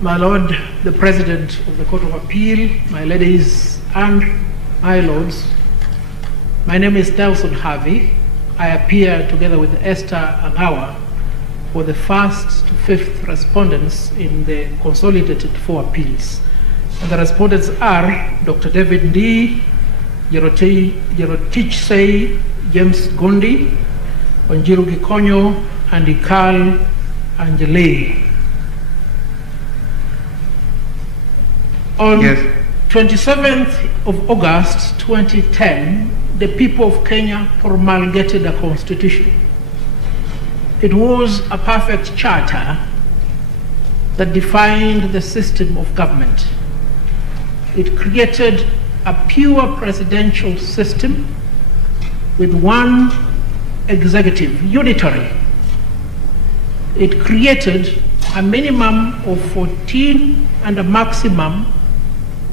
My Lord, the President of the Court of Appeal, my ladies and my lords, my name is Nelson Havi. I appear together with Esther Angawa for the first to fifth respondents in the consolidated 4 appeals. And the respondents are Dr. David Ndi, Jerotich Say, James Gondi, Onjiru Gikonyo, and Ikal Angele. On 27th of August 2010, the people of Kenya promulgated a constitution. It was a perfect charter that defined the system of government. It created a pure presidential system with one executive, unitary. It created a minimum of 14 and a maximum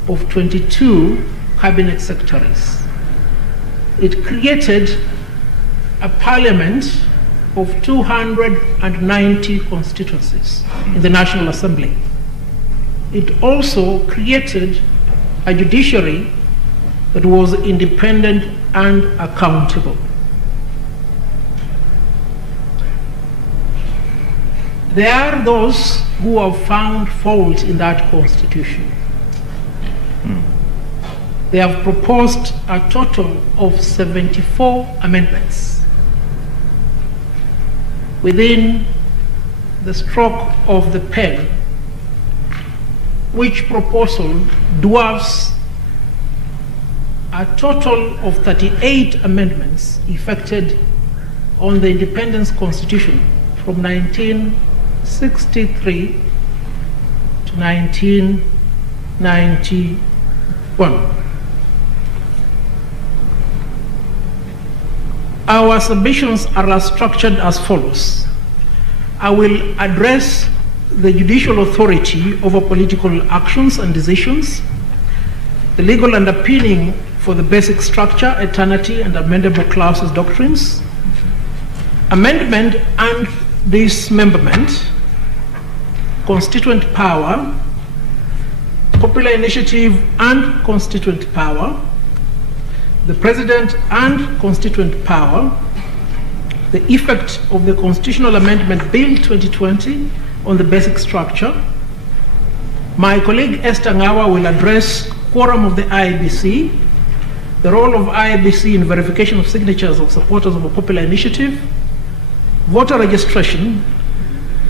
of 22 cabinet secretaries. It created a parliament of 290 constituencies in the National Assembly. It also created a judiciary that was independent and accountable. There are those who have found fault in that constitution. They have proposed a total of 74 amendments. Within the stroke of the pen, which proposal dwarfs a total of 38 amendments effected on the Independence Constitution from 1963 to 1991. Our submissions are structured as follows. I will address the judicial authority over political actions and decisions, the legal underpinning for the basic structure, eternity, and amendable clauses doctrines, amendment and dismemberment, constituent power, popular initiative and constituent power, the President and constituent power, the effect of the Constitutional Amendment Bill 2020 on the basic structure. My colleague Esther Ngawa will address quorum of the IEBC, the role of IEBC in verification of signatures of supporters of a popular initiative, voter registration,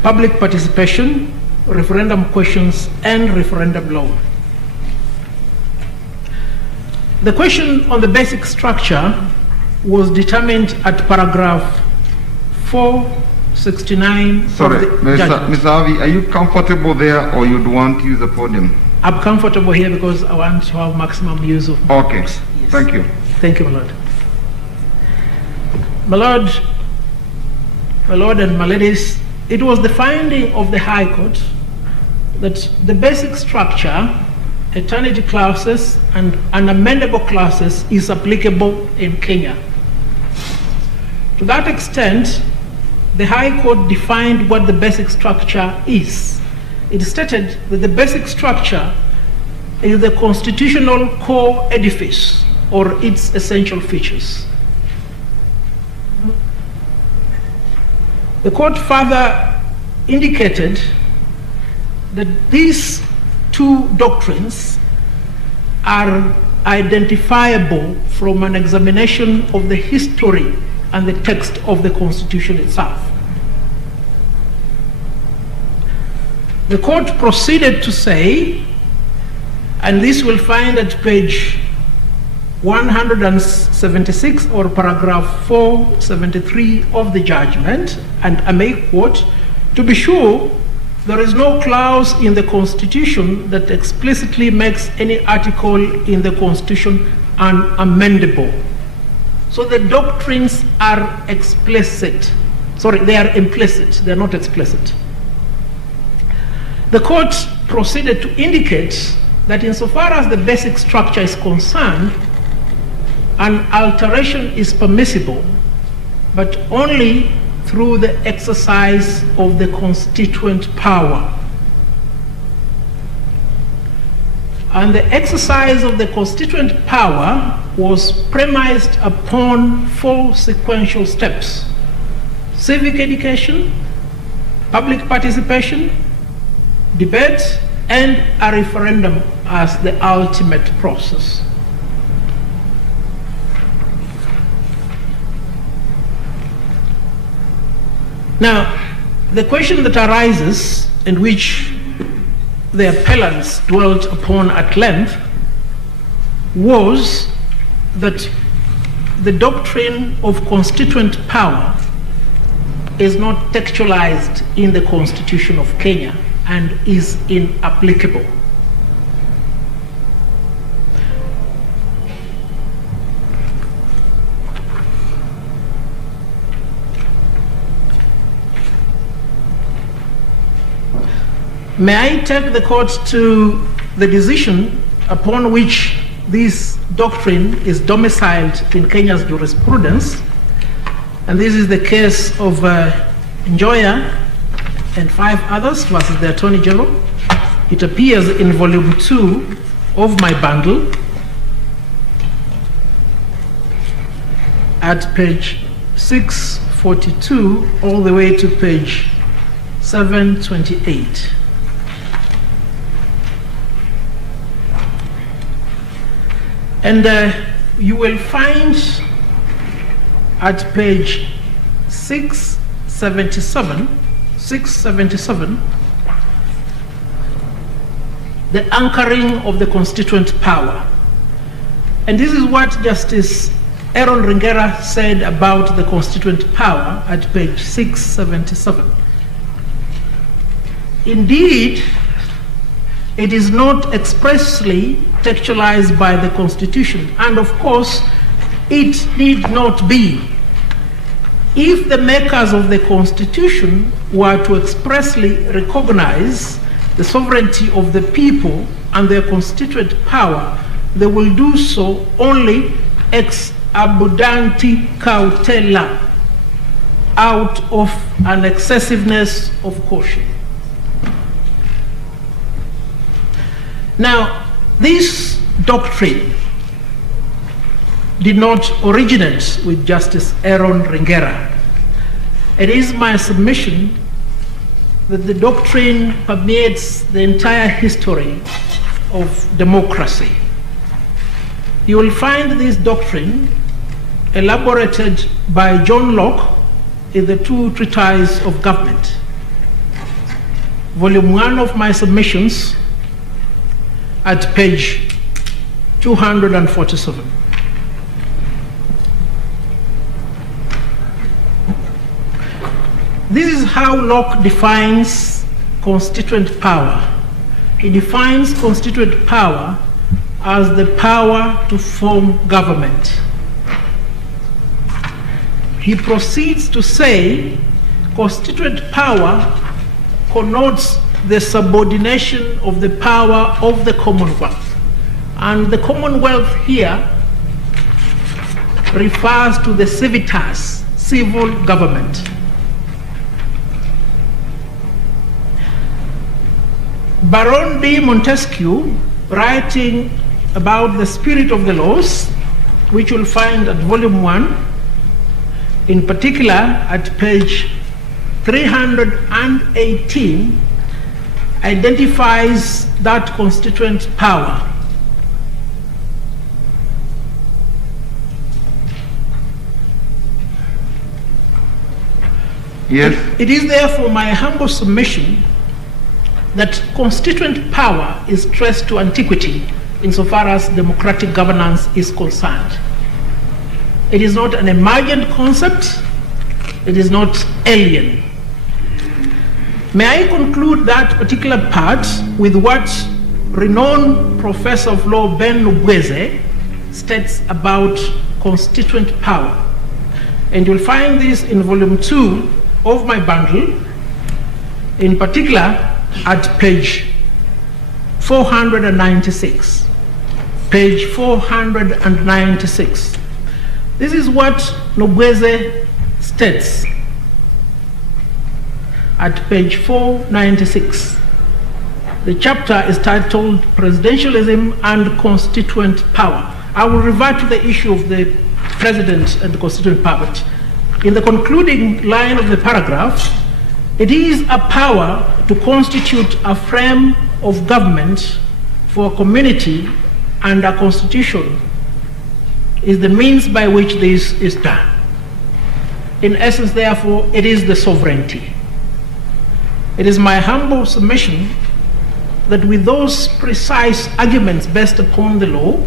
public participation, referendum questions, and referendum law. The question on the basic structure was determined at paragraph 469. Sorry, Mr. Havi, are you comfortable there or you'd want to use the podium? I'm comfortable here because I want to have maximum use of my Okay, yes. Thank you. Thank you, my Lord. My Lord and my ladies, it was the finding of the High Court that the basic structure, eternity clauses and unamendable clauses is applicable in Kenya. To that extent, the High Court defined what the basic structure is. It stated that the basic structure is the constitutional core edifice or its essential features. The court further indicated that these 2 doctrines are identifiable from an examination of the history and the text of the Constitution itself. The court proceeded to say, and this we'll find at page 176 or paragraph 473 of the judgment, and I may quote, "To be sure, there is no clause in the Constitution that explicitly makes any article in the Constitution unamendable." So the doctrines are explicit. Sorry, they are implicit, they are not explicit. The court proceeded to indicate that insofar as the basic structure is concerned, an alteration is permissible, but only through the exercise of the constituent power. And the exercise of the constituent power was premised upon 4 sequential steps: civic education, public participation, debate, and a referendum as the ultimate process. Now, the question that arises, and which the appellants dwelt upon at length, was that the doctrine of constituent power is not textualized in the Constitution of Kenya and is inapplicable. May I take the court to the decision upon which this doctrine is domiciled in Kenya's jurisprudence, and this is the case of Njoya and 5 others versus the Attorney General. It appears in volume 2 of my bundle at page 642 all the way to page 728. And you will find at page 677, the anchoring of the constituent power. And this is what Justice Aaron Ringera said about the constituent power at page 677. Indeed, it is not expressly textualized by the Constitution, and of course, it need not be. If the makers of the Constitution were to expressly recognize the sovereignty of the people and their constituent power, they will do so only ex abundanti cautela, out of an excessiveness of caution. Now, this doctrine did not originate with Justice Aaron Ringera. It is my submission that the doctrine permeates the entire history of democracy. You will find this doctrine elaborated by John Locke in the 2 Treatises of Government. Volume 1 of my submissions at page 247. This is how Locke defines constituent power. He defines constituent power as the power to form government. He proceeds to say constituent power connotes the subordination of the power of the Commonwealth. And the Commonwealth here refers to the civitas, civil government. Baron de Montesquieu, writing about the spirit of the laws, which you'll find at volume 1, in particular at page 318, identifies that constituent power. Yes. It is therefore my humble submission that constituent power is traced to antiquity insofar as democratic governance is concerned. It is not an emergent concept, it is not alien. May I conclude that particular part with what renowned professor of law Ben Nubweze states about constituent power. And you'll find this in volume 2 of my bundle, in particular at page 496. Page 496. This is what Nubweze states at page 496. The chapter is titled Presidentialism and Constituent Power. I will revert to the issue of the president and the constituent power. But in the concluding line of the paragraph, it is a power to constitute a frame of government for a community, and a constitution is the means by which this is done. In essence, therefore, it is the sovereignty. It is my humble submission that with those precise arguments based upon the law,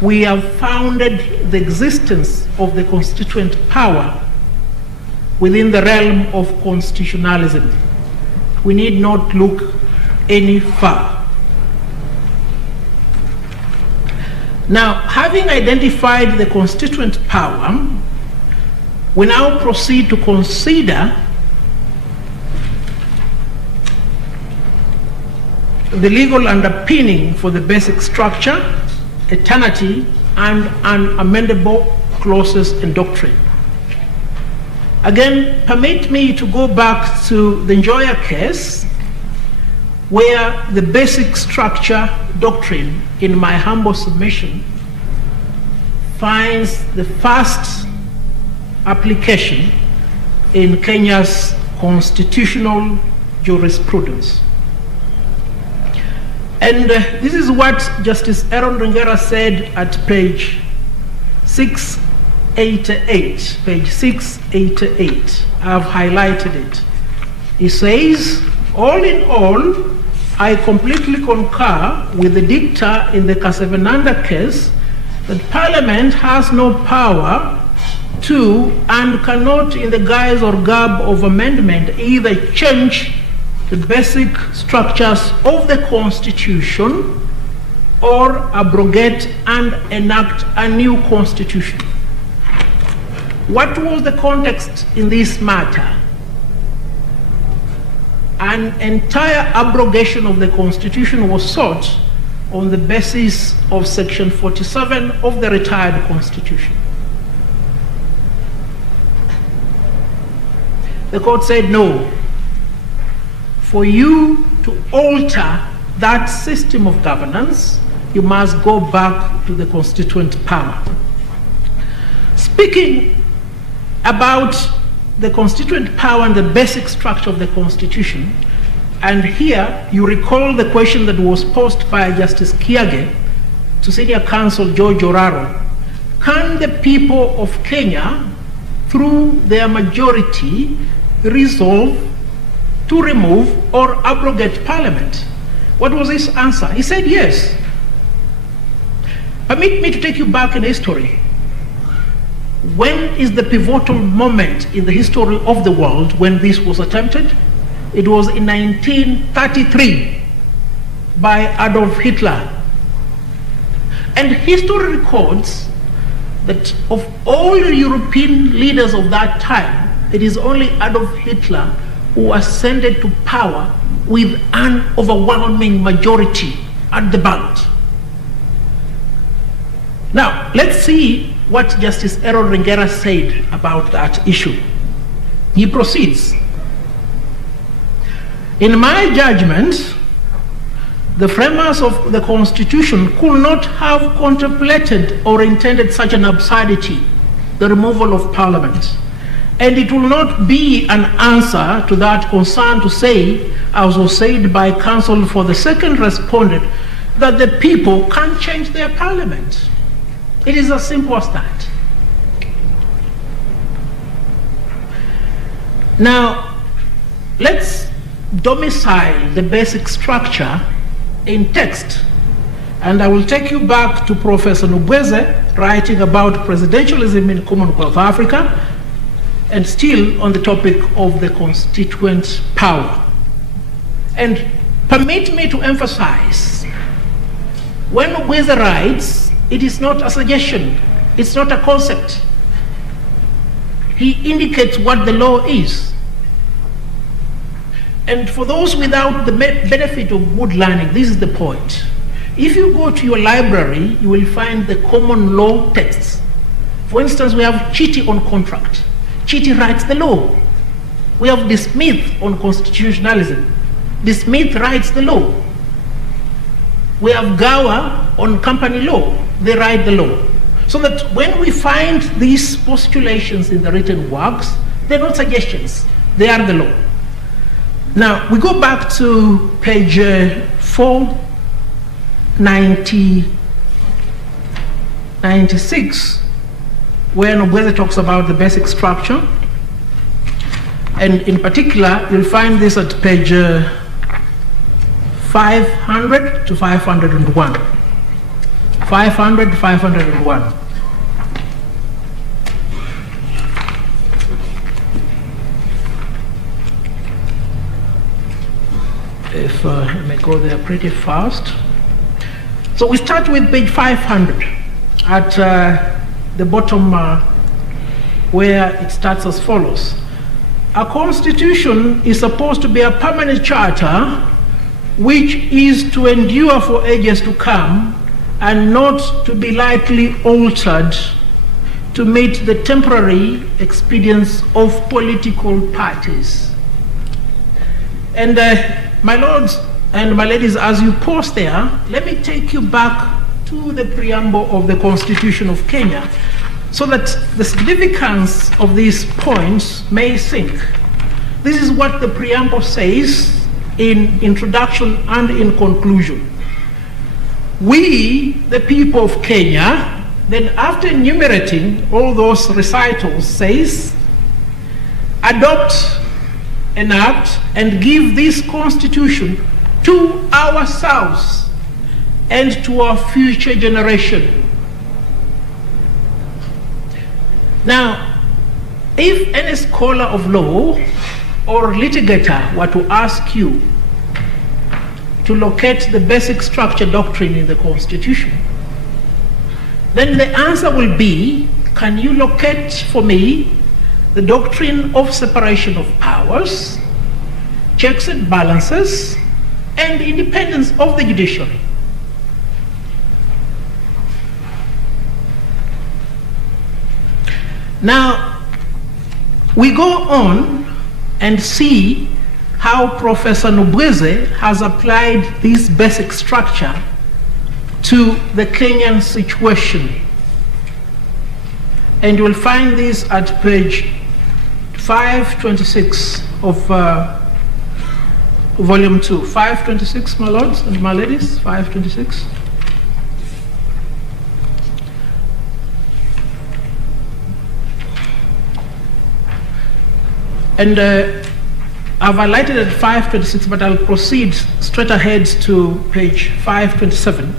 we have founded the existence of the constituent power within the realm of constitutionalism. We need not look any further. Now, having identified the constituent power, we now proceed to consider the legal underpinning for the basic structure, eternity, and unamendable clauses and doctrine. Again, permit me to go back to the Njoya case, where the basic structure doctrine, in my humble submission, finds the first application in Kenya's constitutional jurisprudence. And this is what Justice Aaron Ringera said at page 688. Page 688. I've highlighted it. He says, all in all, I completely concur with the dicta in the Kasevenanda case that Parliament has no power to and cannot, in the guise or garb of amendment, either change the basic structures of the Constitution or abrogate and enact a new Constitution. What was the context in this matter? An entire abrogation of the Constitution was sought on the basis of Section 47 of the retired Constitution. The court said no. For you to alter that system of governance, you must go back to the constituent power. Speaking about the constituent power and the basic structure of the Constitution, and here you recall the question that was posed by Justice Kiage to Senior Counsel George Oraro: can the people of Kenya, through their majority, resolve to remove or abrogate Parliament? What was his answer? He said yes. Permit me to take you back in history. When is the pivotal moment in the history of the world when this was attempted? It was in 1933 by Adolf Hitler. And history records that of all the European leaders of that time, it is only Adolf Hitler who ascended to power with an overwhelming majority at the ballot. Now, let's see what Justice Aaron Ringera said about that issue. He proceeds. In my judgment, the framers of the Constitution could not have contemplated or intended such an absurdity, the removal of Parliament. And it will not be an answer to that concern to say, as was said by counsel for the second respondent, that the people can't change their Parliament. It is as simple as that. Now, let's domicile the basic structure in text. And I will take you back to Professor Nubweze, writing about presidentialism in Commonwealth of Africa, and still on the topic of the constituent power. And permit me to emphasize, when Nubweze writes, it is not a suggestion, it's not a concept. He indicates what the law is. And for those without the benefit of good learning, this is the point. If you go to your library, you will find the common law texts. For instance, we have Chiti on contract. Chiti writes the law. We have De Smith on constitutionalism. De Smith writes the law. We have Gawa on company law. They write the law. So that when we find these postulations in the written works, they're not suggestions, they are the law. Now, we go back to page 496, where Nobweze talks about the basic structure. And in particular, you'll find this at page 500 to 501. 500 to 501. If I may go there pretty fast. So we start with page 500 at the bottom where it starts as follows. A constitution is supposed to be a permanent charter which is to endure for ages to come and not to be lightly altered to meet the temporary expedience of political parties. And my lords and my ladies, as you pause there, let me take you back to the preamble of the Constitution of Kenya so that the significance of these points may sink. This is what the preamble says in introduction and in conclusion. We, the people of Kenya, then after enumerating all those recitals, says, adopt, enact, and give this constitution to ourselves and to our future generation. Now, if any scholar of law or litigator were to ask you to locate the basic structure doctrine in the Constitution, then the answer will be, can you locate for me the doctrine of separation of powers, checks and balances, and the independence of the judiciary? Now, we go on and see how Professor Nobweze has applied this basic structure to the Kenyan situation. And you will find this at page 526 of volume 2. 526, my lords and my ladies, 526. And I've highlighted at 526, but I'll proceed straight ahead to page 527.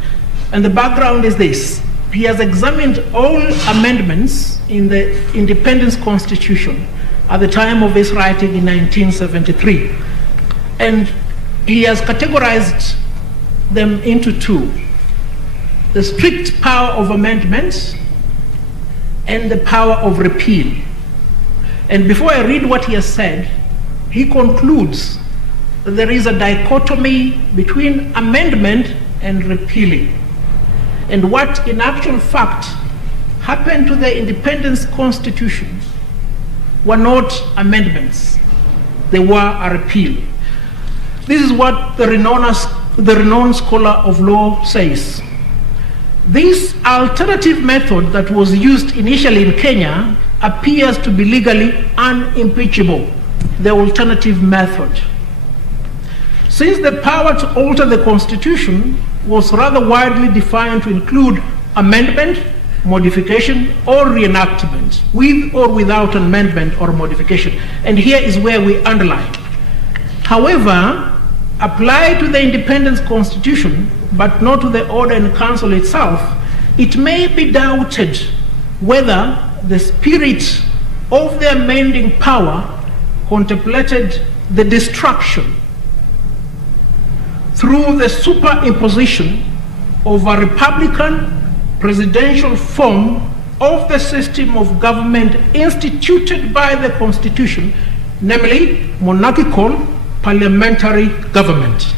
And the background is this. He has examined all amendments in the Independence Constitution at the time of his writing in 1973. And he has categorized them into two: the strict power of amendment and the power of repeal. And before I read what he has said, he concludes that there is a dichotomy between amendment and repealing. And what in actual fact happened to the Independence Constitution were not amendments, they were a repeal. This is what the renowned scholar of law says. This alternative method that was used initially in Kenya appears to be legally unimpeachable, the alternative method. Since the power to alter the Constitution was rather widely defined to include amendment, modification, or reenactment, with or without amendment or modification. And here is where we underline. However, applied to the Independence Constitution, but not to the Order in Council itself, it may be doubted whether the spirit of the amending power contemplated the destruction through the superimposition of a republican presidential form of the system of government instituted by the Constitution, namely monarchical parliamentary government.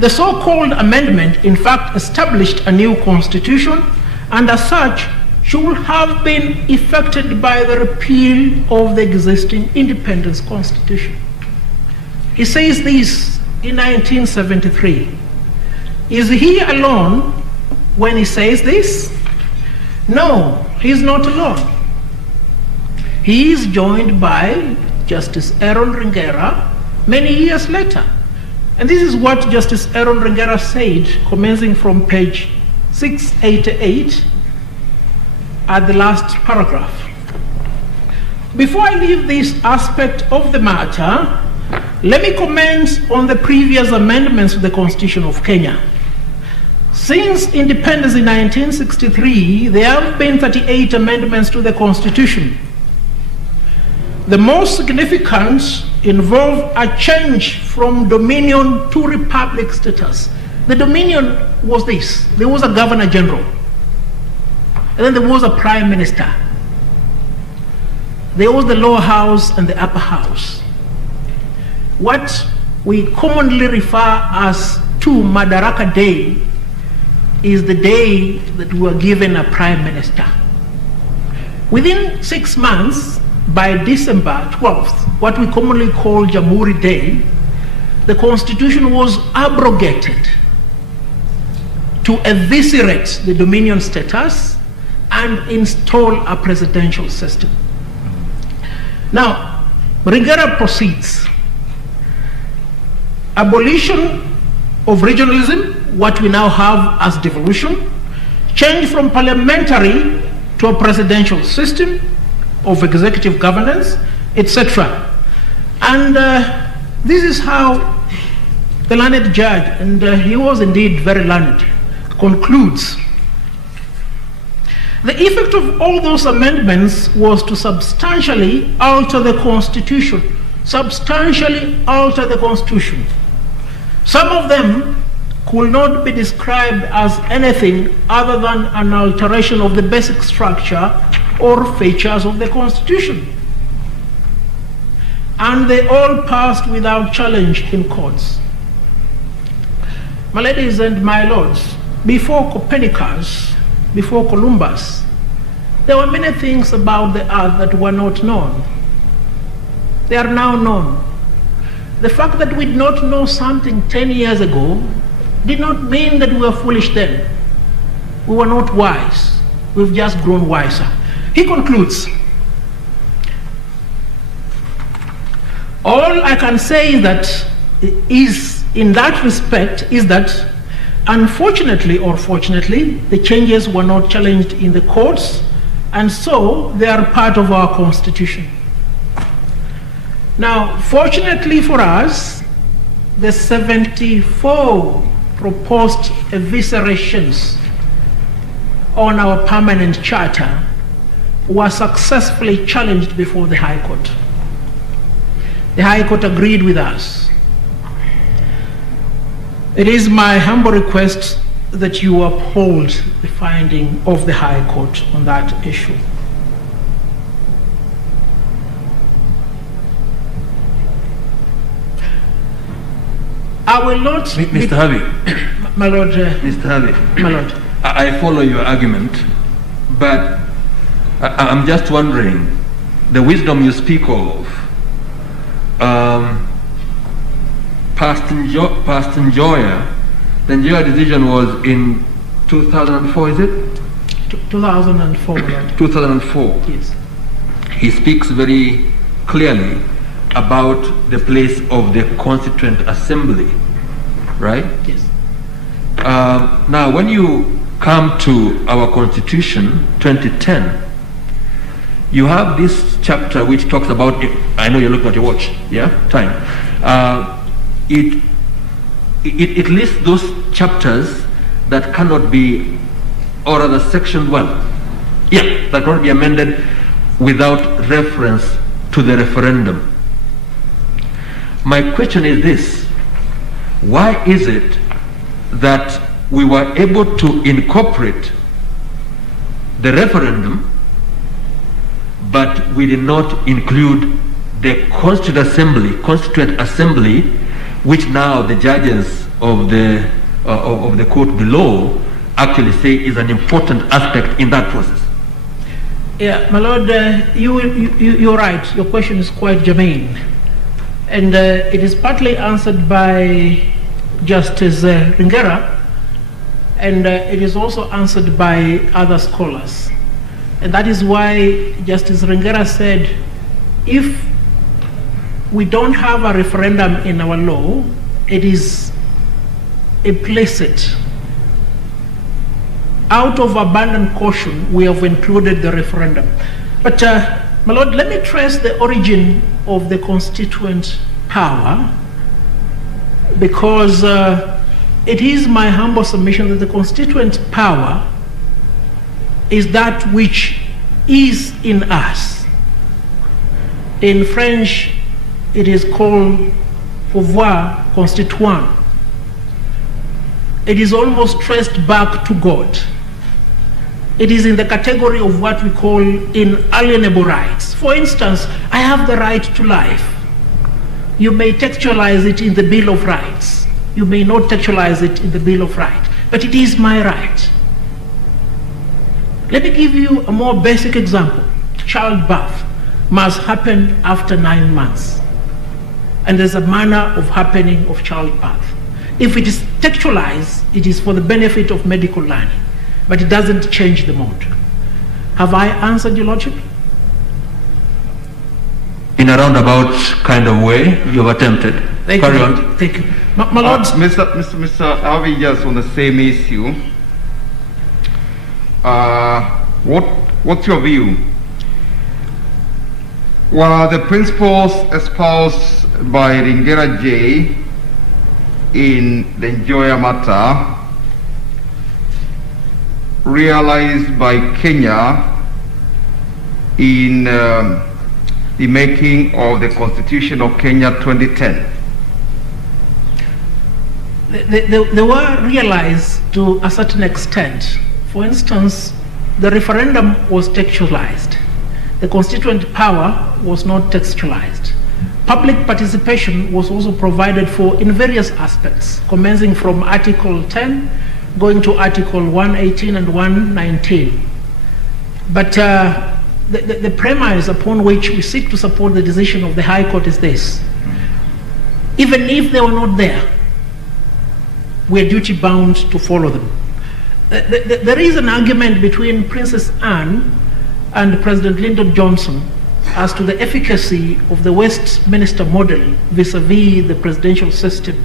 The so-called amendment, in fact, established a new constitution, and as such, should have been effected by the repeal of the existing Independence Constitution. He says this in 1973. Is he alone when he says this? No, he's not alone. He is joined by Justice Aaron Ringera many years later. And this is what Justice Aaron Ringera said, commencing from page 688 at the last paragraph. Before I leave this aspect of the matter, let me comment on the previous amendments to the Constitution of Kenya. Since independence in 1963, there have been 38 amendments to the Constitution. The most significant involve a change from dominion to republic status. The dominion was this: there was a governor general, and then there was a prime minister. There was the lower house and the upper house. What we commonly refer as to Madaraka Day is the day that we were given a prime minister. Within 6 months, by December 12th, what we commonly call Jamhuri Day, the Constitution was abrogated to eviscerate the dominion status and install a presidential system. Now, Ringera proceeds. Abolition of regionalism, what we now have as devolution, change from parliamentary to a presidential system of executive governance, etc. And this is how the learned judge, and he was indeed very learned, concludes. The effect of all those amendments was to substantially alter the Constitution. Substantially alter the Constitution. Some of them could not be described as anything other than an alteration of the basic structure or features of the Constitution. And they all passed without challenge in courts. My ladies and my lords, before Copernicus, before Columbus, there were many things about the earth that were not known. They are now known. The fact that we did not know something 10 years ago did not mean that we were foolish then. We were not wise. We've just grown wiser. He concludes, all I can say that is, in that respect, is that unfortunately or fortunately, the changes were not challenged in the courts, and so they are part of our Constitution. Now, fortunately for us, the 74 proposed eviscerations on our permanent charter were successfully challenged before the High Court. The High Court agreed with us. It is my humble request that you uphold the finding of the High Court on that issue. I will not... Mr. Havi. My Lord. Mr. Havi. My Lord. I follow your argument, but I'm just wondering, the wisdom you speak of, past Njoya, the Njoya decision was in 2004, is it? 2004, Lord. 2004. Yes. He speaks very clearly about the place of the Constituent Assembly, right? Yes. Now, when you come to our Constitution, 2010, you have this chapter which talks about, I know you're looking at your watch, yeah, time. It lists those chapters that cannot be, or rather section 1, yeah, that cannot be amended without reference to the referendum. My question is this: why is it that we were able to incorporate the referendum, but we did not include the Constituent Assembly, which now the judges of the court below actually say is an important aspect in that process? Yeah, my Lord, you're right. Your question is quite germane. And it is partly answered by Justice Ringera, and it is also answered by other scholars. And that is why Justice Rengera said, if we don't have a referendum in our law, it is implicit. Out of abundant caution, we have included the referendum. But, my Lord, let me trace the origin of the constituent power, because it is my humble submission that the constituent power is that which is in us. In French, it is called pouvoir constituant. It is almost traced back to God. It is in the category of what we call inalienable rights. For instance, I have the right to life. You may textualize it in the Bill of Rights. You may not textualize it in the Bill of Rights, but it is my right. Let me give you a more basic example. Childbirth must happen after 9 months. And there's a manner of happening of childbirth. If it is textualized, it is for the benefit of medical learning, but it doesn't change the mode. Have I answered your Lordship? In a roundabout kind of way, you have attempted. Carry on. Thank you. My Lord. Mr. Havi, just on the same issue, what's your view? Were the principles espoused by Rengera J in the Njoya matter realized by Kenya in the making of the Constitution of Kenya 2010? They were realized to a certain extent. For instance, the referendum was textualized. The constituent power was not textualized. Public participation was also provided for in various aspects, commencing from Article 10, going to Article 118 and 119. But the premise upon which we seek to support the decision of the High Court is this. Even if they were not there, we are duty bound to follow them. There is an argument between Princess Anne and President Lyndon Johnson as to the efficacy of the Westminster model vis-a-vis the presidential system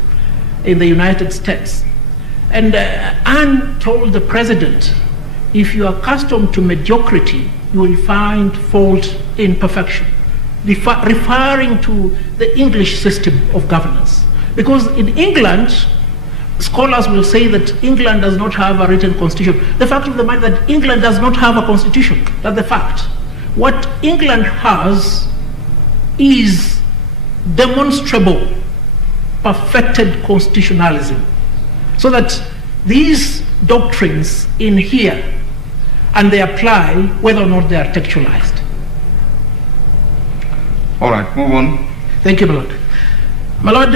in the United States. And Anne told the president, if you are accustomed to mediocrity, you will find fault in perfection, referring to the English system of governance. Because in England, scholars will say that England does not have a written constitution. The fact of the matter that England does not have a constitution, that's the fact. What England has is demonstrable, perfected constitutionalism. So that these doctrines in here, and they apply whether or not they are textualized. All right, move on. Thank you, my Lord. My Lord,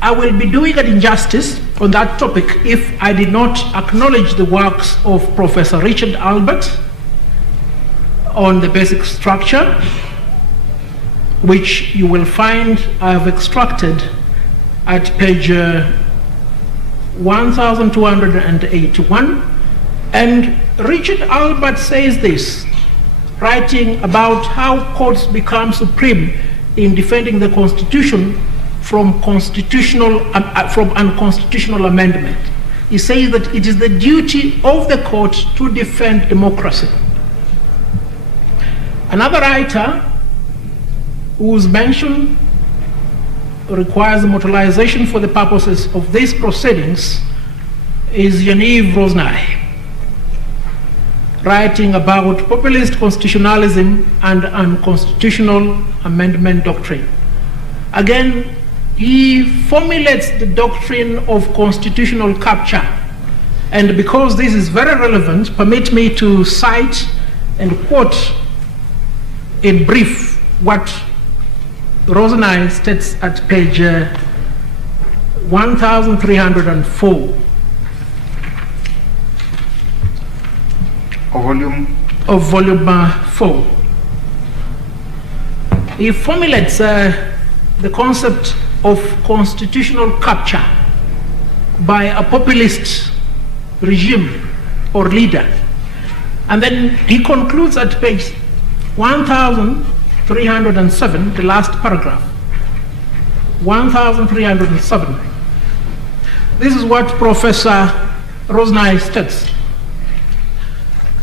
I will be doing an injustice on that topic if I did not acknowledge the works of Professor Richard Albert on the basic structure, which you will find I have extracted at page 1281. And Richard Albert says this, writing about how courts become supreme in defending the Constitution from unconstitutional amendment. He says that it is the duty of the court to defend democracy. Another writer whose mention requires immortalization for the purposes of these proceedings is Yaniv Rosnai, writing about populist constitutionalism and unconstitutional amendment doctrine. Again, he formulates the doctrine of constitutional capture. And because this is very relevant, permit me to cite and quote in brief what Rosnai states at page 1304. Of volume 4. He formulates the concept of constitutional capture by a populist regime or leader. And then he concludes at page 1307, the last paragraph. 1307. This is what Professor Rosnay states.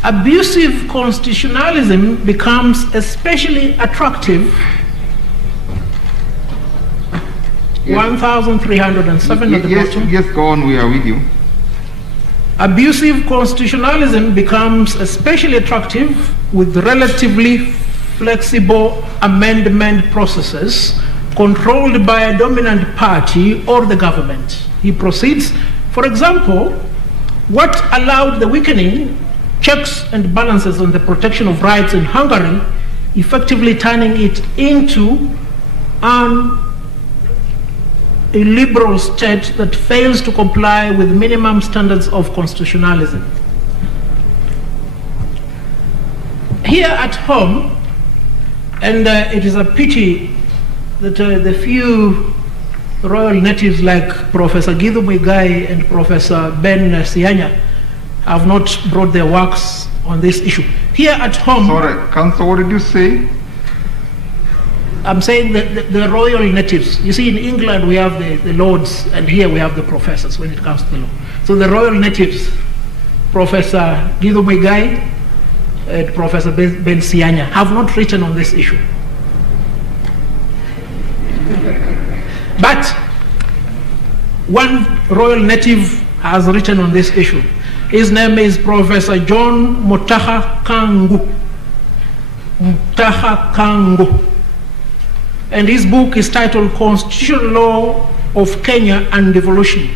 Abusive constitutionalism becomes especially attractive. 1307 at the bottom. Yes, go on, we are with you. Abusive constitutionalism becomes especially attractive with relatively flexible amendment processes controlled by a dominant party or the government. He proceeds, for example, what allowed the weakening checks and balances on the protection of rights in Hungary, effectively turning it into an illiberal state that fails to comply with minimum standards of constitutionalism. Here at home, and it is a pity that the few royal natives like Professor Guido Muigai and Professor Ben Sianya have not brought their works on this issue. Here at home... Sorry, Council, what did you say? I'm saying that the royal natives. You see, in England we have the lords, and here we have the professors when it comes to the law. So the royal natives, Professor Guido Muigai and Professor Ben Sianya, have not written on this issue. But one royal native has written on this issue. His name is Professor John Mutaha Kangu. Mutaha Kangu. And his book is titled Constitutional Law of Kenya and Devolution.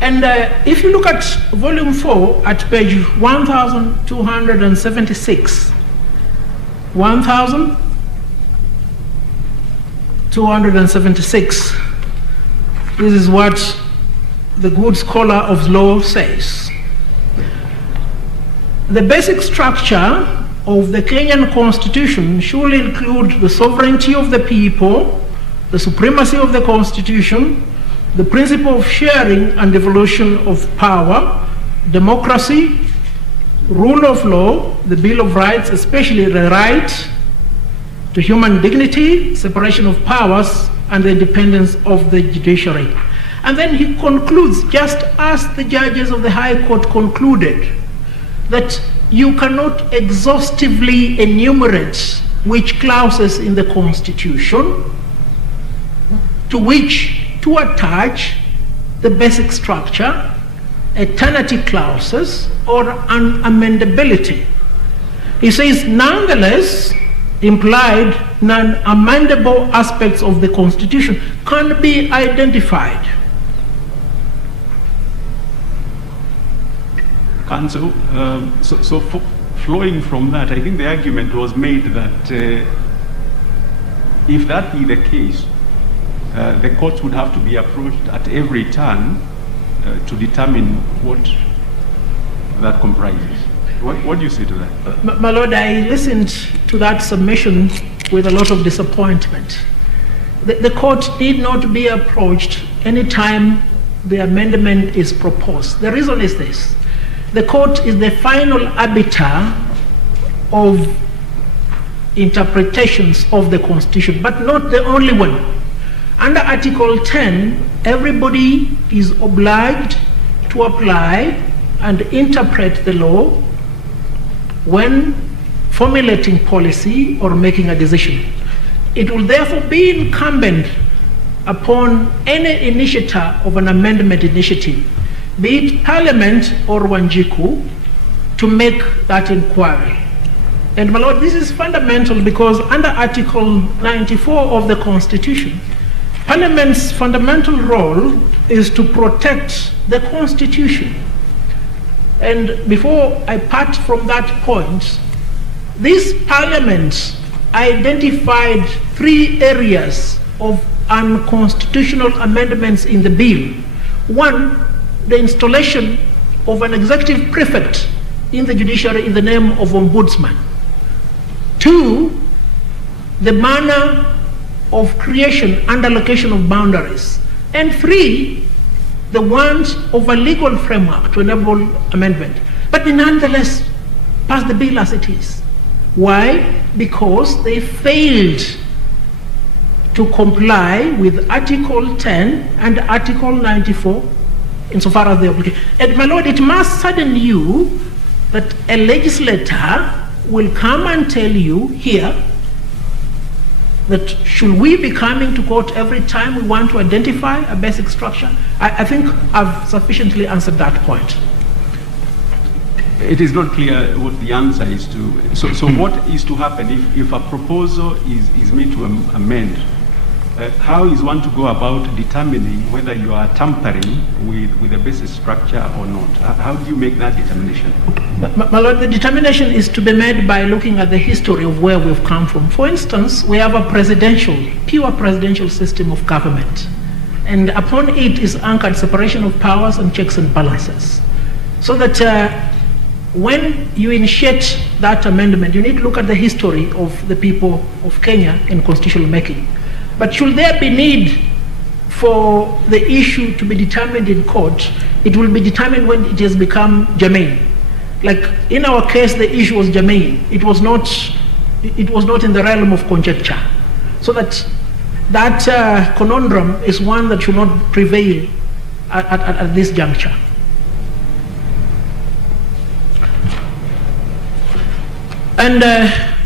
And if you look at volume 4 at page 1276, 1276, this is what the good scholar of law says. The basic structure of the Kenyan Constitution should include the sovereignty of the people, the supremacy of the Constitution, the principle of sharing and devolution of power, democracy, rule of law, the Bill of Rights, especially the right to human dignity, separation of powers, and the independence of the judiciary. And then he concludes, just as the judges of the High Court concluded, that you cannot exhaustively enumerate which clauses in the Constitution to which to attach the basic structure, eternity clauses, or unamendability. He says, nonetheless, implied non-amendable aspects of the Constitution can be identified. Council, flowing from that, I think the argument was made that if that be the case, the courts would have to be approached at every turn to determine what that comprises. What do you say to that? My Lord, I listened to that submission with a lot of disappointment. The court need not be approached anytime the amendment is proposed. The reason is this. The court is the final arbiter of interpretations of the Constitution, but not the only one. Under Article 10, everybody is obliged to apply and interpret the law when formulating policy or making a decision. It will therefore be incumbent upon any initiator of an amendment initiative, be it Parliament or Wanjiku, to make that inquiry. And my Lord, this is fundamental because under Article 94 of the Constitution, Parliament's fundamental role is to protect the Constitution. And before I part from that point, this Parliament identified 3 areas of unconstitutional amendments in the bill. 1, the installation of an executive prefect in the judiciary in the name of ombudsman. 2, the manner of creation and allocation of boundaries. And 3, the want of a legal framework to enable amendment. But they nonetheless passed the bill as it is. Why? Because they failed to comply with Article 10 and Article 94 insofar as they obligate. And my Lord, it must sadden you that a legislator will come and tell you here that should we be coming to court every time we want to identify a basic structure? I think I've sufficiently answered that point. It is not clear what the answer is to. So what is to happen if a proposal is made to amend? How is one to go about determining whether you are tampering with the basic structure or not? How do you make that determination? My Lord, the determination is to be made by looking at the history of where we've come from. For instance, we have a pure presidential system of government. And upon it is anchored separation of powers and checks and balances. So that when you initiate that amendment, you need to look at the history of the people of Kenya in constitutional making. But should there be need for the issue to be determined in court, it will be determined when it has become germane. Like in our case, the issue was germane. It was not in the realm of conjecture. So that conundrum is one that should not prevail at this juncture. And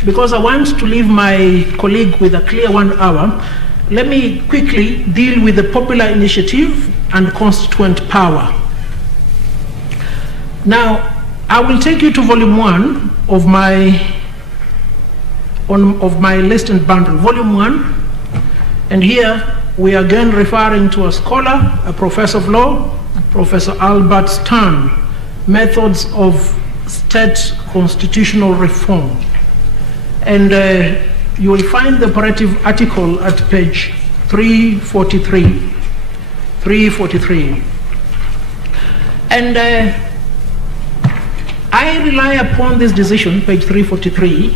because I want to leave my colleague with a clear 1 hour, let me quickly deal with the popular initiative and constituent power. Now, I will take you to volume 1 of my list and bundle. Volume 1, and here we are again referring to a scholar, a professor of law, Professor Albert Stern, Methods of State Constitutional Reform. And you will find the operative article at page 343. And I rely upon this decision, page 343,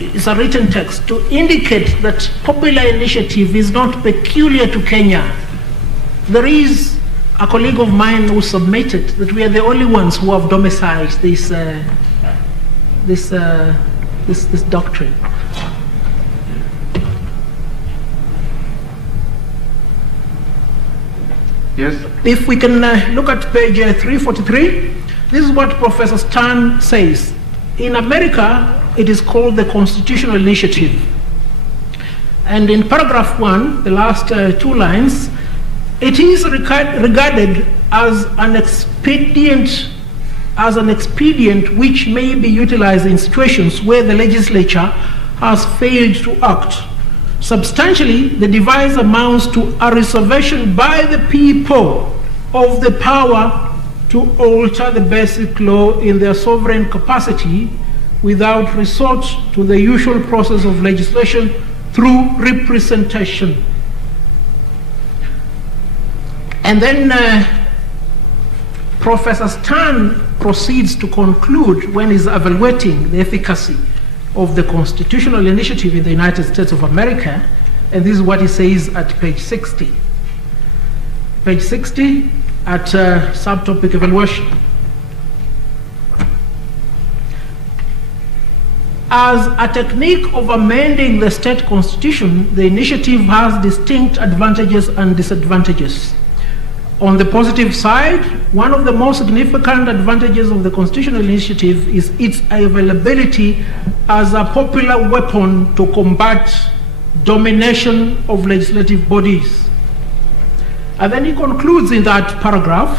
it's a written text, to indicate that popular initiative is not peculiar to Kenya. There is a colleague of mine who submitted that we are the only ones who have domiciled this doctrine. Yes. If we can look at page 343, this is what Professor Stern says. In America, it is called the Constitutional Initiative. And in paragraph 1, the last 2 lines, it is regarded as an expedient which may be utilized in situations where the legislature has failed to act. Substantially, the device amounts to a reservation by the people of the power to alter the basic law in their sovereign capacity without resort to the usual process of legislation through representation. And then Professor Stern proceeds to conclude when he's evaluating the efficacy of the constitutional initiative in the United States of America, and this is what he says at page 60. Page 60 at subtopic evaluation. As a technique of amending the state constitution, the initiative has distinct advantages and disadvantages. On the positive side, one of the most significant advantages of the constitutional initiative is its availability as a popular weapon to combat domination of legislative bodies. And then he concludes in that paragraph,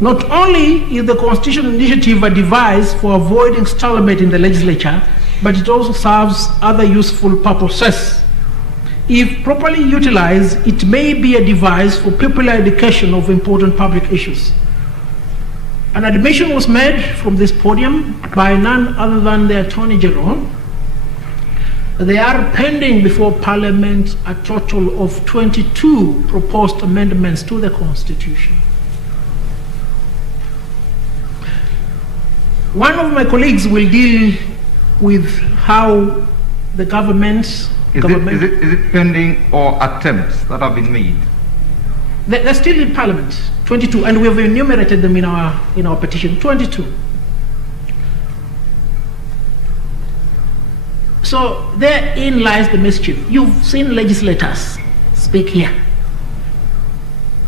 not only is the constitutional initiative a device for avoiding stalemate in the legislature, but it also serves other useful purposes. If properly utilized, it may be a device for popular education of important public issues. An admission was made from this podium by none other than the Attorney General. They are pending before Parliament a total of 22 proposed amendments to the Constitution. One of my colleagues will deal with how the government... Is it pending or attempts that have been made? They're still in Parliament, 22, and we've enumerated them in our petition, 22. So therein lies the mischief. You've seen legislators speak here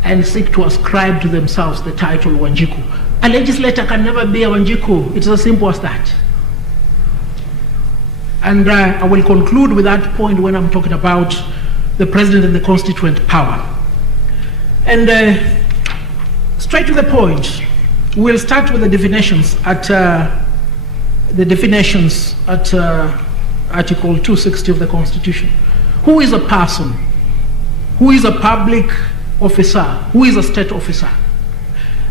and seek to ascribe to themselves the title Wanjiku. A legislator can never be a Wanjiku. It's as simple as that. And I will conclude with that point when I'm talking about the president and the constituent power. And straight to the point, we'll start with the definitions at Article 260 of the Constitution. Who is a person? Who is a public officer? Who is a state officer?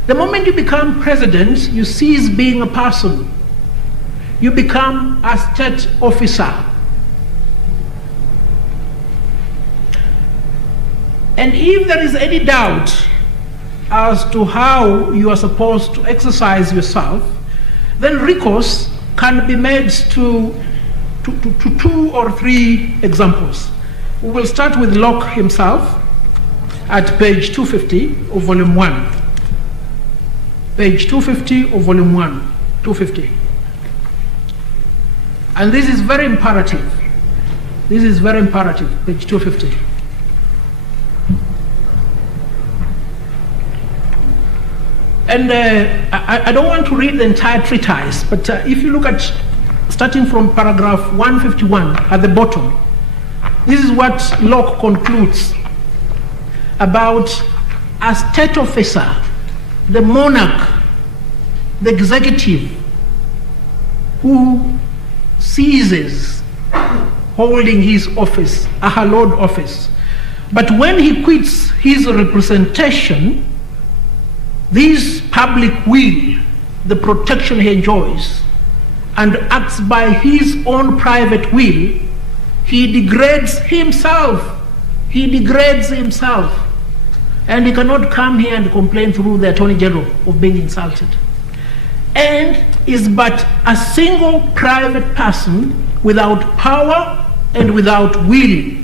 The moment you become president, you cease being a person. You become a state officer. And if there is any doubt as to how you are supposed to exercise yourself, then recourse can be made to 2 or 3 examples. We will start with Locke himself at page 250 of volume 1. Page 250 of volume 1, 250. And this is very imperative. This is very imperative, page 250. And I don't want to read the entire treatise, but if you look at, starting from paragraph 151 at the bottom, this is what Locke concludes about a state officer, the monarch, the executive, who ceases holding his office, a hallowed office. But when he quits his representation, this public will, the protection he enjoys, and acts by his own private will, he degrades himself. He degrades himself. And he cannot come here and complain through the Attorney General of being insulted. And is but a single private person without power and without will,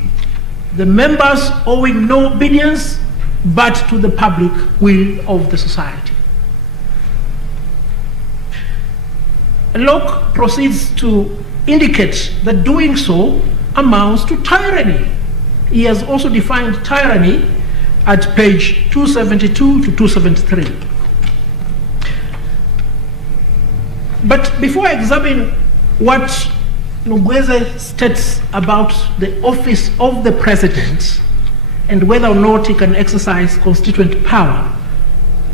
the members owing no obedience but to the public will of the society. Locke proceeds to indicate that doing so amounts to tyranny. He has also defined tyranny at page 272 to 273. But before I examine what Nugweze states about the office of the president and whether or not he can exercise constituent power,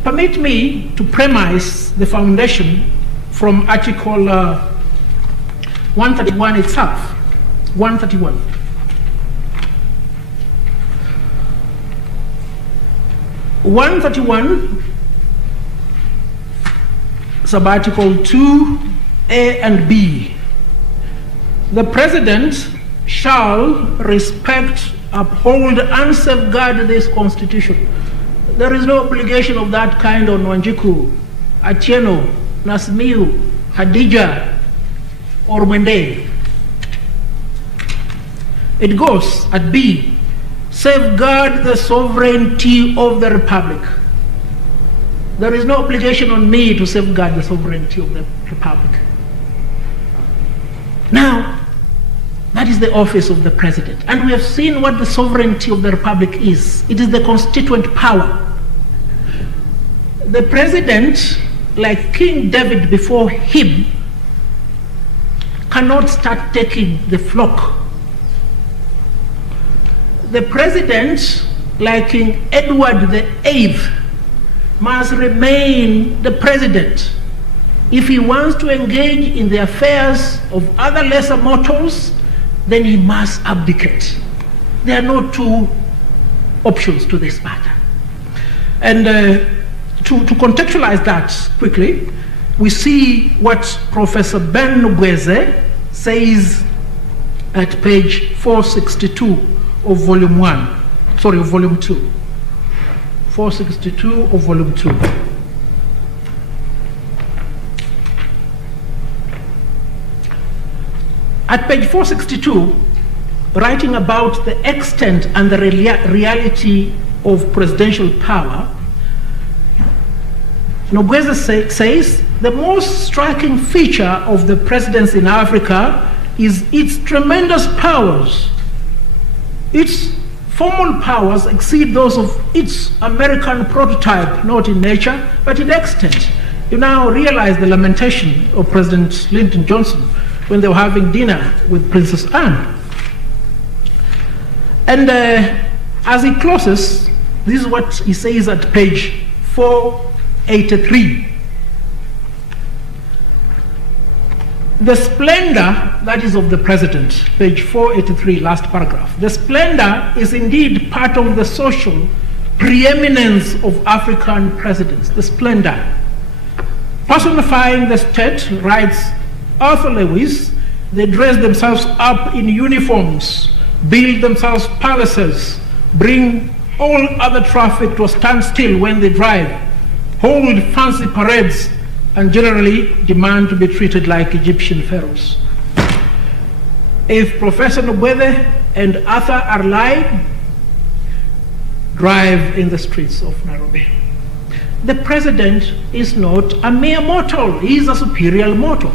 permit me to premise the foundation from Article 131 itself. 131. Sub-Article 2A and B. The President shall respect, uphold, and safeguard this Constitution. There is no obligation of that kind on Wanjiku, Atieno, Nasmiu, Hadija, or Mwende. It goes at B, safeguard the sovereignty of the Republic. There is no obligation on me to safeguard the sovereignty of the Republic. Now, that is the office of the President. And we have seen what the sovereignty of the Republic is. It is the constituent power. The President, like King David before him, cannot start taking the flock. The President, like King Edward VIII, must remain the President. If he wants to engage in the affairs of other lesser mortals, then he must abdicate. There are no two options to this matter. And to contextualize that quickly, we see what Professor Ben Nugweze says at page 462 of volume 2. 462 of volume 2. At page 462, writing about the extent and the reality of presidential power, Nobweza says the most striking feature of the presidency in Africa is its tremendous powers. Its formal powers exceed those of its American prototype, not in nature, but in extent. You now realize the lamentation of President Lyndon Johnson when they were having dinner with Princess Anne. And as he closes, this is what he says at page 483. The splendor, that is of the president, page 483, last paragraph. The splendor is indeed part of the social preeminence of African presidents. The splendor. Personifying the state, writes Arthur Lewis, they dress themselves up in uniforms, build themselves palaces, bring all other traffic to a standstill when they drive, hold fancy parades, and generally demand to be treated like Egyptian pharaohs. If Professor Nobweze and Arthur are lying, drive in the streets of Nairobi. The president is not a mere mortal, he is a superior mortal.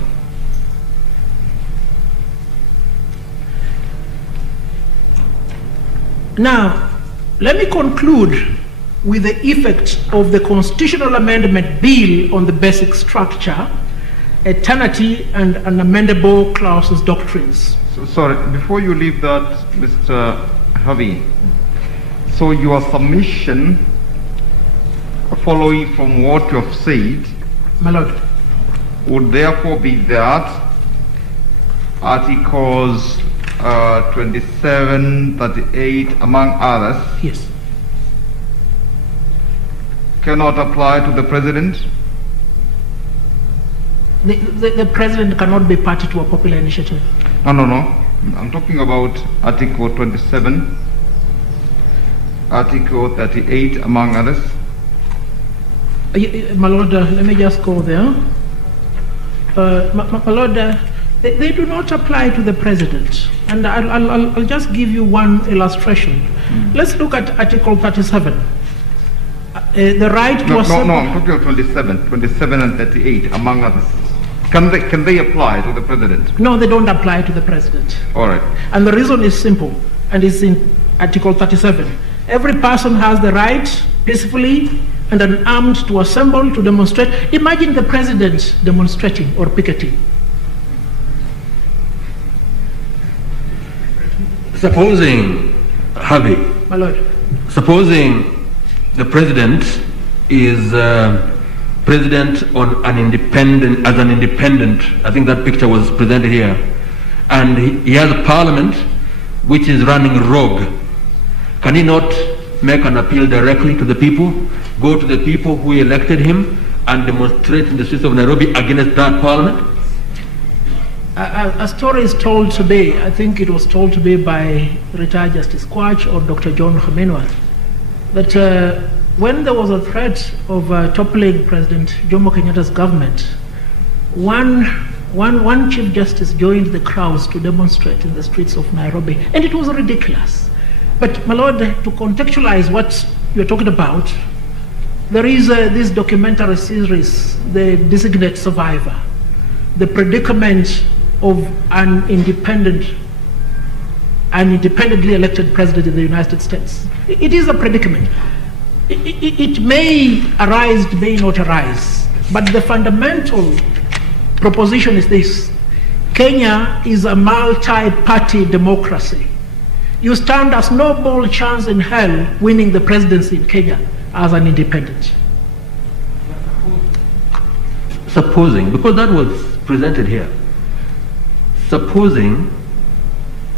Now, let me conclude with the effect of the constitutional amendment bill on the basic structure, eternity, and unamendable clauses doctrines. So, sorry, before you leave that, Mr. Havi, so your submission, following from what you have said, My Lord, would therefore be that Articles 27, 38, among others, yes, cannot apply to the president? the president cannot be party to a popular initiative. No. I'm talking about Article 27, Article 38, among others. My Lord, let me just go there. My Lord, they do not apply to the president. And I'll just give you one illustration. Let's look at Article 37. The right to No, I'm talking about 27 and 38, among others. Can they apply to the president? No, they don't apply to the president. All right. And the reason is simple, and it's in Article 37. Every person has the right, peacefully and unarmed, to assemble, to demonstrate. Imagine the president demonstrating or picketing. Supposing, Havi, My Lord, supposing the president is president on an independent, as an independent, I think that picture was presented here, and he has a parliament which is running rogue. Can he not make an appeal directly to the people, go to the people who elected him and demonstrate in the streets of Nairobi against that parliament? a story is told today, I think it was told today by retired Justice Quach or Dr. John Khamenei, that when there was a threat of toppling President Jomo Kenyatta's government, one Chief Justice joined the crowds to demonstrate in the streets of Nairobi, and it was ridiculous. But, my Lord, to contextualize what you're talking about, there is this documentary series, The Designate Survivor, the predicament of an independently elected president in the United States. It is a predicament. It may arise, it may not arise, but the fundamental proposition is this: Kenya is a multi-party democracy. You stand a snowball chance in hell winning the presidency in Kenya as an independent. Supposing, because that was presented here, supposing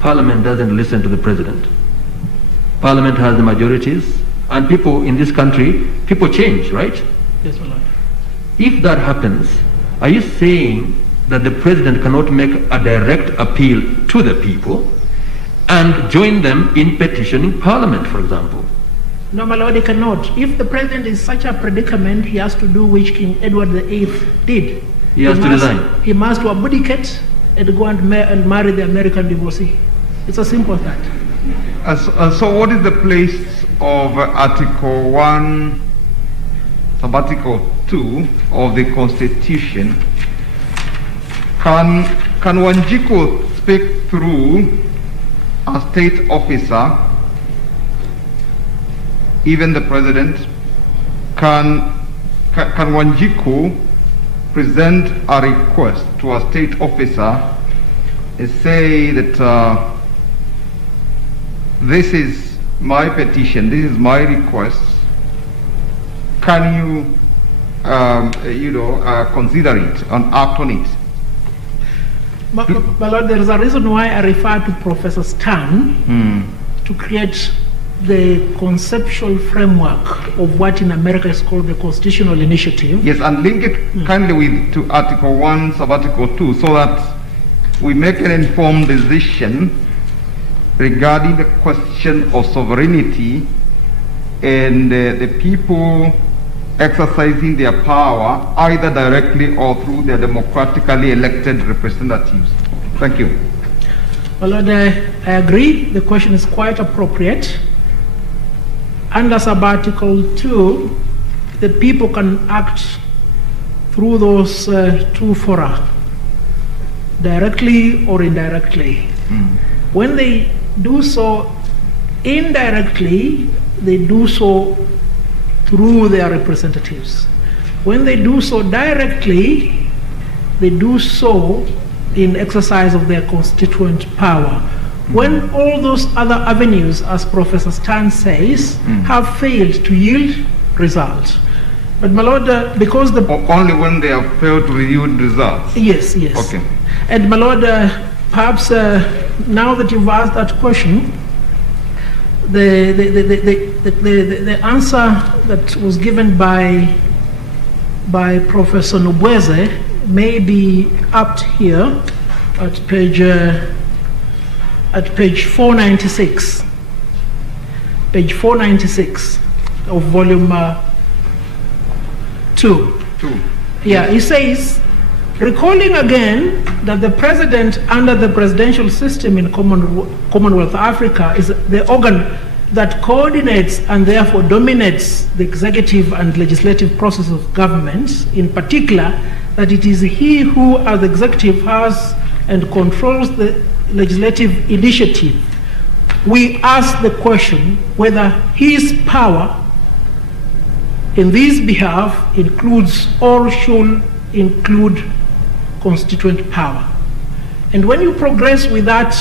Parliament doesn't listen to the President. Parliament has the majorities, and people in this country, people change, right? Yes, my Lord. If that happens, are you saying that the President cannot make a direct appeal to the people and join them in petitioning Parliament, for example? No, my Lord, he cannot. If the president is such a predicament, he has to do which King Edward VIII did. He has to resign. He must abdicate and go and marry the American divorcee. It's as simple as that. So what is the place of Article 1, Subarticle 2 of the Constitution, can Wanjiku speak through a state officer, even the president? Can Wanjiku present a request to a state officer and say that this is my petition, this is my request, can you consider it and act on it? But Lord, there is a reason why I refer to Professor Stan to create the conceptual framework of what in America is called the constitutional initiative. Yes, and link it kindly to Article 1, Subarticle 2, so that we make an informed decision regarding the question of sovereignty and the people exercising their power either directly or through their democratically elected representatives. Thank you. Well, Lord, I agree. The question is quite appropriate. Under Subarticle 2, the people can act through those two fora, directly or indirectly. When they do so indirectly, they do so through their representatives. When they do so directly, they do so in exercise of their constituent power. When all those other avenues, as Professor Stan says, have failed to yield results. But my Lord, because the... Only when they have failed to yield results? Yes, yes. Okay. And my Lord, perhaps now that you've asked that question, the answer that was given by Professor Nobweze may be apt here at page 496. Page 496 of volume 2. Yeah, he says, recalling again that the president under the presidential system in Commonwealth Africa is the organ that coordinates and therefore dominates the executive and legislative process of government, in particular, that it is he who as the executive has and controls the legislative initiative. We ask the question whether his power in this behalf includes or should include constituent power. And when you progress with that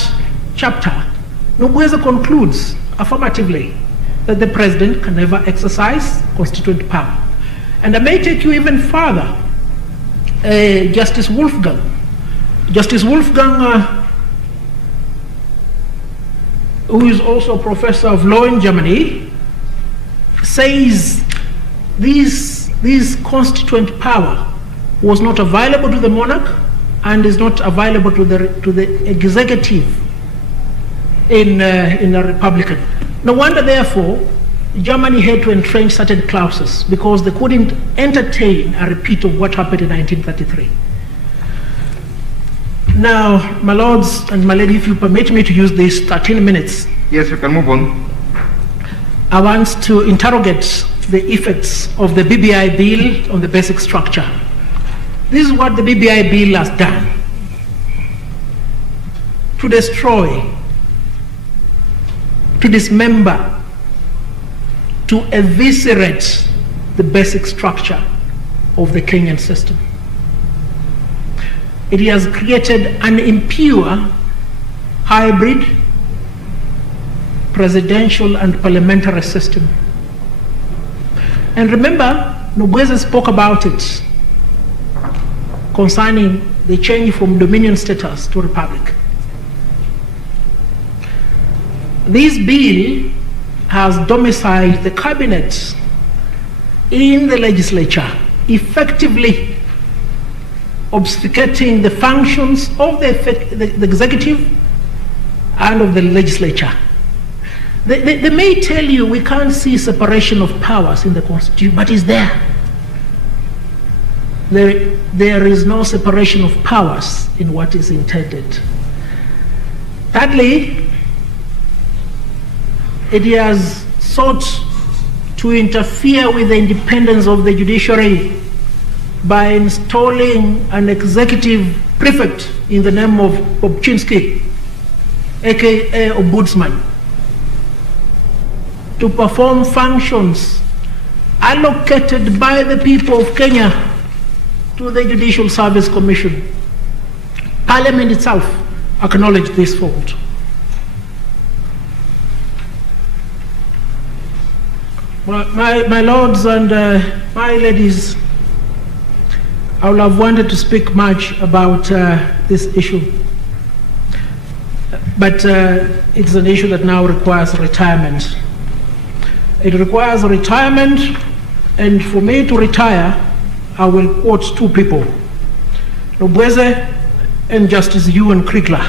chapter, Nobweze concludes affirmatively that the president can never exercise constituent power. And I may take you even further. Justice Wolfgang, who is also a professor of law in Germany, says this constituent power was not available to the monarch and is not available to the executive in a republican. No wonder, therefore, Germany had to entrench certain clauses because they couldn't entertain a repeat of what happened in 1933. Now, my lords and my lady, if you permit me to use these 13 minutes. Yes, you can move on. I want to interrogate the effects of the BBI bill on the basic structure. This is what the BBI bill has done: to destroy, to dismember, to eviscerate the basic structure of the Kenyan system. It has created an impure hybrid presidential and parliamentary system. And remember, Nobweze spoke about it concerning the change from dominion status to republic. This bill has domiciled the cabinet in the legislature, effectively obfuscating the functions of the executive and of the legislature. They may tell you we can't see separation of powers in the Constitution, but it's there. There is no separation of powers in what is intended. Thirdly, it has sought to interfere with the independence of the judiciary by installing an executive prefect in the name of Obczynski, aka Ombudsman, to perform functions allocated by the people of Kenya to the Judicial Service Commission. Parliament itself acknowledged this fault. My lords and my ladies, I would have wanted to speak much about this issue, but it's an issue that now requires retirement. It requires retirement, and for me to retire, I will quote two people, Nobweze and Justice Ewan Krigler.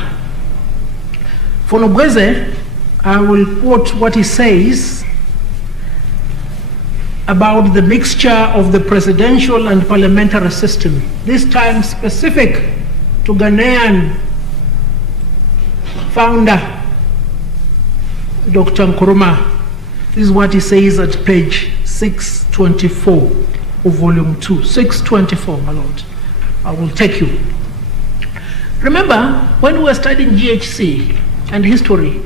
For Nobweze, I will quote what he says about the mixture of the presidential and parliamentary system, this time specific to Ghanaian founder, Dr. Nkrumah. This is what he says at page 624 of volume 2. 624, my lord. I will take you. Remember, when we were studying GHC and history,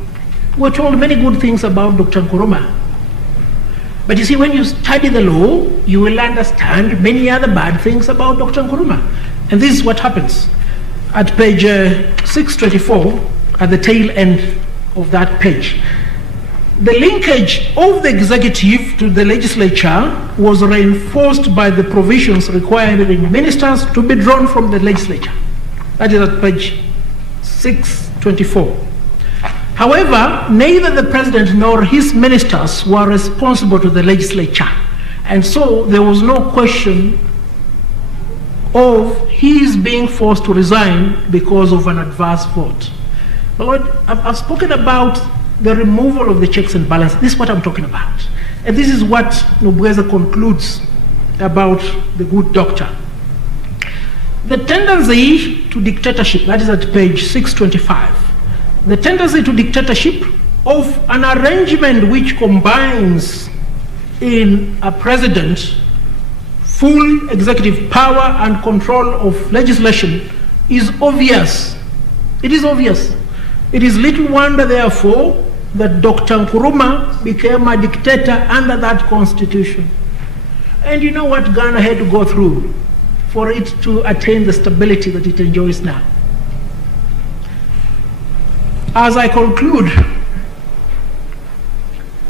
we were told many good things about Dr. Nkrumah. But you see, when you study the law, you will understand many other bad things about Dr. Nkrumah. And this is what happens. At page 624, at the tail end of that page, the linkage of the executive to the legislature was reinforced by the provisions requiring ministers to be drawn from the legislature. That is at page 624. However, neither the president nor his ministers were responsible to the legislature, and so there was no question of his being forced to resign because of an adverse vote. But I've spoken about the removal of the checks and balances. This is what I'm talking about. And this is what Nobweze concludes about the good doctor. The tendency to dictatorship, that is at page 625, the tendency to dictatorship of an arrangement which combines in a president full executive power and control of legislation is obvious. It is obvious. It is little wonder, therefore, that Dr. Nkrumah became a dictator under that constitution. And you know what Ghana had to go through for it to attain the stability that it enjoys now. As I conclude,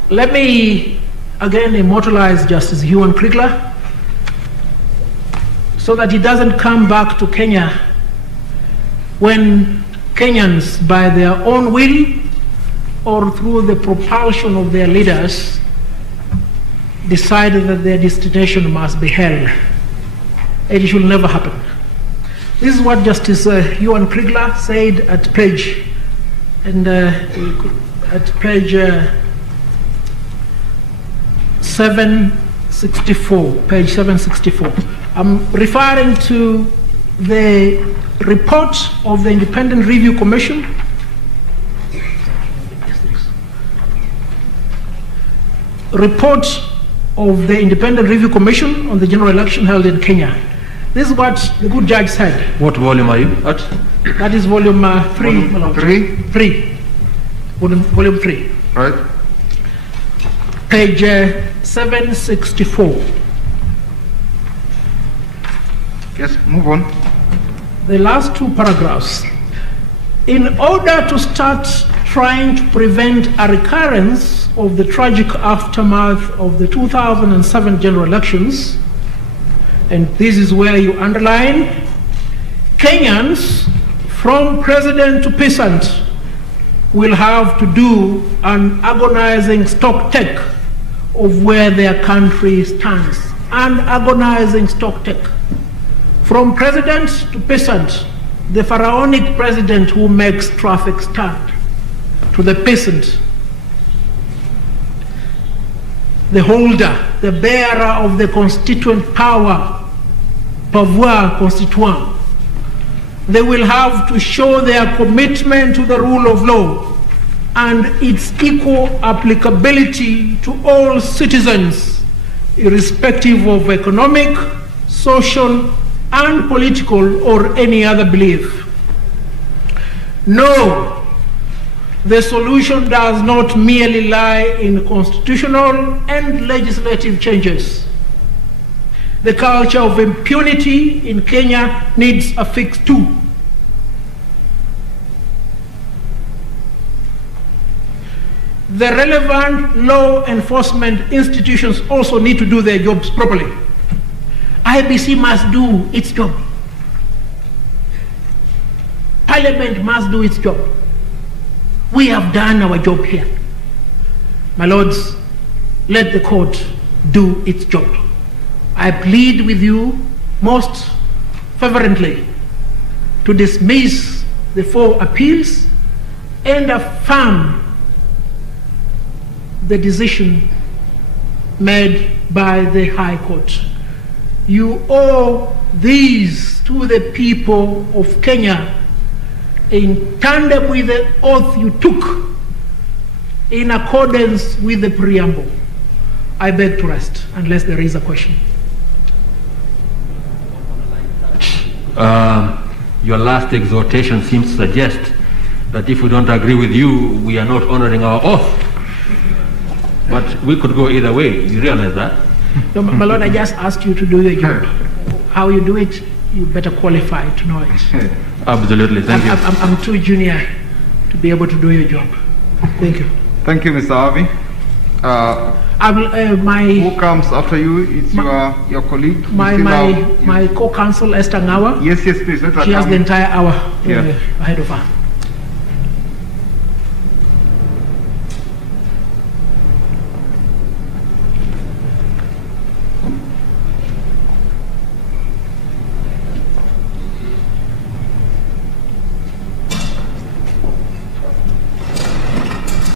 let me again immortalize Justice Ewan Krigler so that he doesn't come back to Kenya when Kenyans, by their own will or through the propulsion of their leaders, decided that their destination must be hell. It should never happen. This is what Justice Ewan Krigler said at page 764, page 764. I'm referring to the report of the Independent Review Commission. Report of the Independent Review Commission on the general election held in Kenya. This is what the good judge said. What volume are you at? That is volume 3. Volume 3. Right. Page 764. Yes, move on. The last two paragraphs. In order to start trying to prevent a recurrence of the tragic aftermath of the 2007 general elections, and this is where you underline, Kenyans, from president to peasant, will have to do an agonizing stock take of where their country stands. An agonizing stock take. From president to peasant, the pharaonic president who makes traffic stand, to the peasant, the holder, the bearer of the constituent power, pouvoir constituant. They will have to show their commitment to the rule of law and its equal applicability to all citizens, irrespective of economic, social, and political or any other belief. No, the solution does not merely lie in constitutional and legislative changes. The culture of impunity in Kenya needs a fix too. The relevant law enforcement institutions also need to do their jobs properly. IBC must do its job. Parliament must do its job. We have done our job here. My lords, let the court do its job. I plead with you most fervently to dismiss the 4 appeals and affirm the decision made by the High Court. You owe these to the people of Kenya in tandem with the oath you took in accordance with the preamble. I beg to rest, unless there is a question. Your last exhortation seems to suggest that if we don't agree with you, we are not honoring our oath. But we could go either way. You realize that? No, my lord, I just asked you to do your job. How you do it, you better qualify to know it. Absolutely, thank you. I'm too junior to be able to do your job. Thank you. Thank you, Mr. Harvey. Who comes after you? It's your colleague? My co-counsel, Esther Ngawa. Yes, please. She has the entire hour ahead of her.